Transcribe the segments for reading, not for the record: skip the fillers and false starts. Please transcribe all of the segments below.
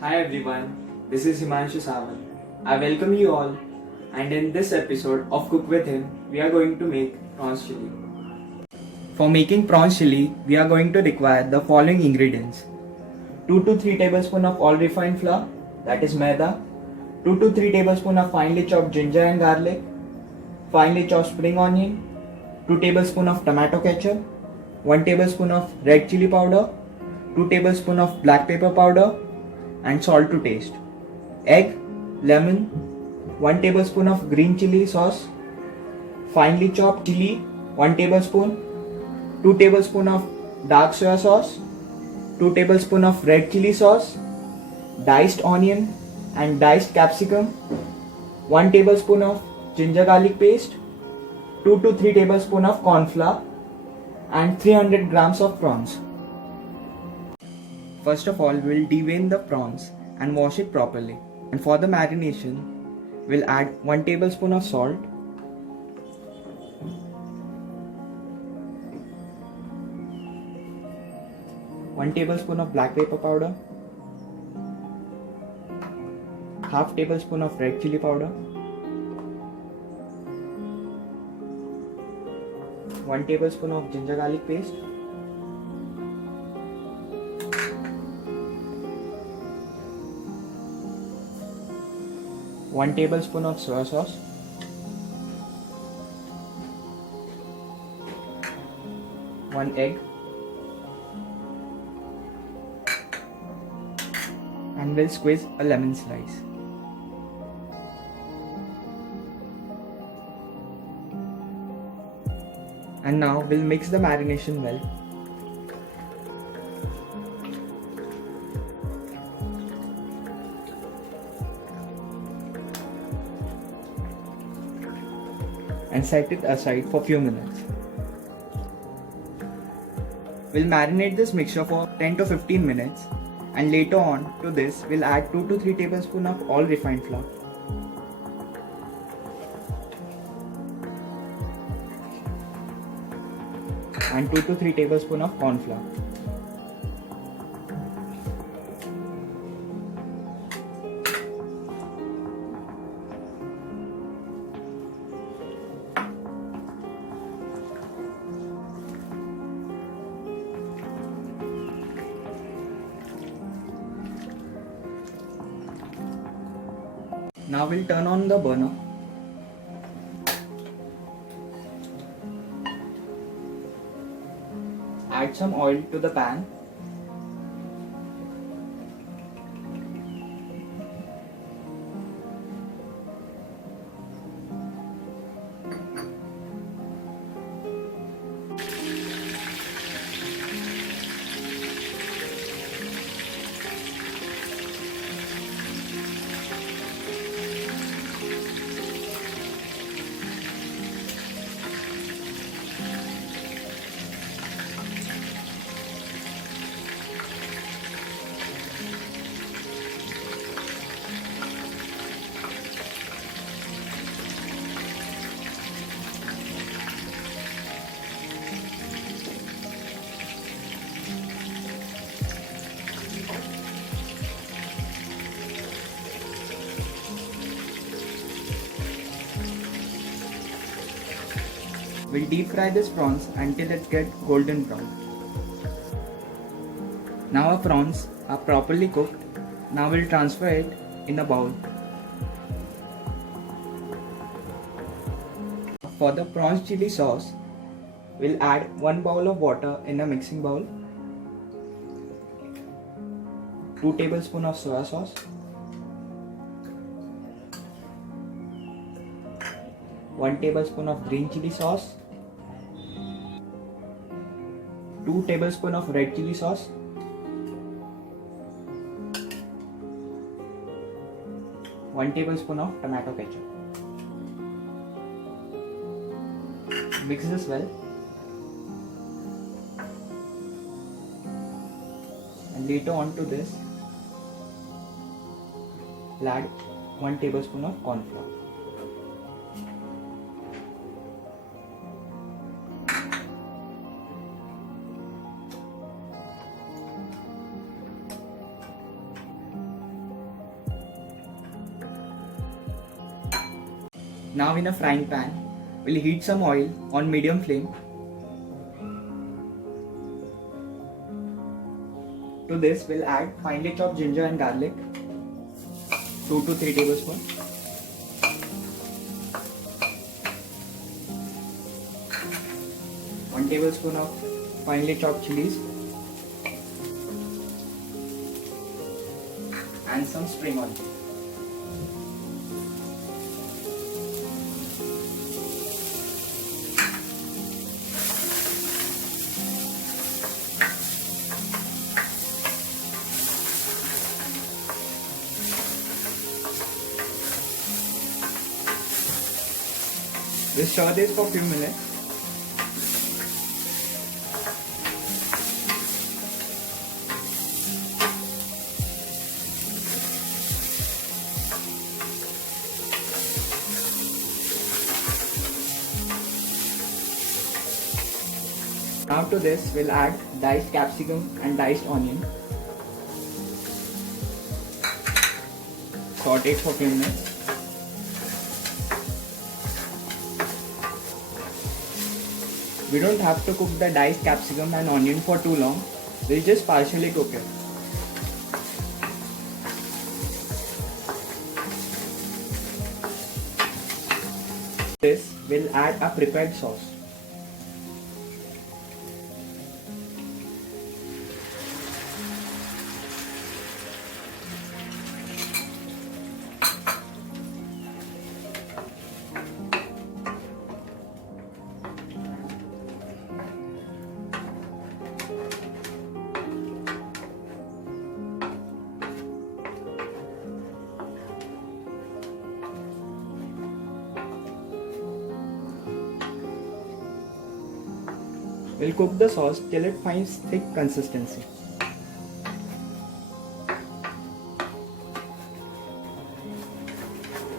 Hi everyone, this is Himanshu Sawant. I welcome you all, and in this episode of Cook with Him, we are going to make prawns chili. For making prawns chili, we are going to require the following ingredients: 2 to 3 tablespoons of all refined flour, that is maida, 2 to 3 tablespoons of finely chopped ginger and garlic, finely chopped spring onion, 2 tablespoons of tomato ketchup, 1 tablespoon of red chili powder, 2 tablespoons of black pepper powder, and salt to taste. Egg, lemon, 1 tablespoon of green chili sauce, finely chopped chili 1 tablespoon, 2 tablespoon of dark soya sauce, 2 tablespoon of red chili sauce, diced onion and diced capsicum, 1 tablespoon of ginger garlic paste, 2 to 3 tablespoon of corn flour, and 300 grams of prawns. First of all, we'll devein the prawns and wash it properly. And for the marination, we'll add 1 tablespoon of salt, 1 tablespoon of black pepper powder, half tablespoon of red chili powder, 1 tablespoon of ginger garlic paste, 1 tablespoon of soya sauce, 1 egg, and we'll squeeze a lemon slice. And now we'll mix the marination well. And set it aside for few minutes. We'll marinate this mixture for 10 to 15 minutes, and later on to this we'll add 2 to 3 tablespoons of all refined flour. And 2 to 3 tablespoons of corn flour. Now we'll turn on the burner. Add some oil to the pan. We'll deep fry these prawns until it gets golden brown. Now our prawns are properly cooked. Now we'll transfer it in a bowl. For the prawns chili sauce, we'll add 1 bowl of water in a mixing bowl, 2 tablespoons of soya sauce, 1 tablespoon of green chili sauce, 2 tablespoons of red chili sauce, 1 tablespoon of tomato ketchup. Mix this well. And later on to this, we'll add 1 tablespoon of corn flour. Now in a frying pan, we'll heat some oil on medium flame. To this, we'll add finely chopped ginger and garlic, 2 to 3 tablespoons. One tablespoon of finely chopped chilies and some spring onion. Just stir this for a few minutes. Now to this, we'll add diced capsicum and diced onion. Saute it for a few minutes. We don't have to cook the diced capsicum and onion for too long. We'll just partially cook it. This will add a prepared sauce. We'll cook the sauce till it finds thick consistency.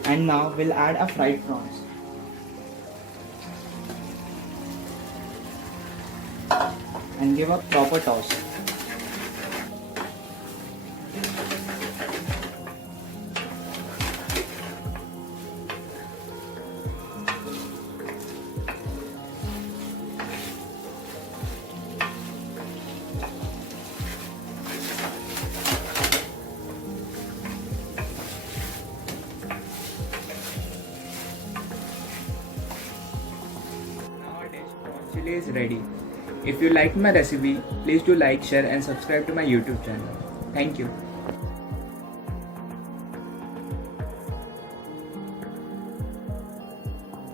And now we'll add a fried prawns. And give a proper toss. Chili is ready. If you liked my recipe, please do like, share and subscribe to my YouTube channel. Thank you.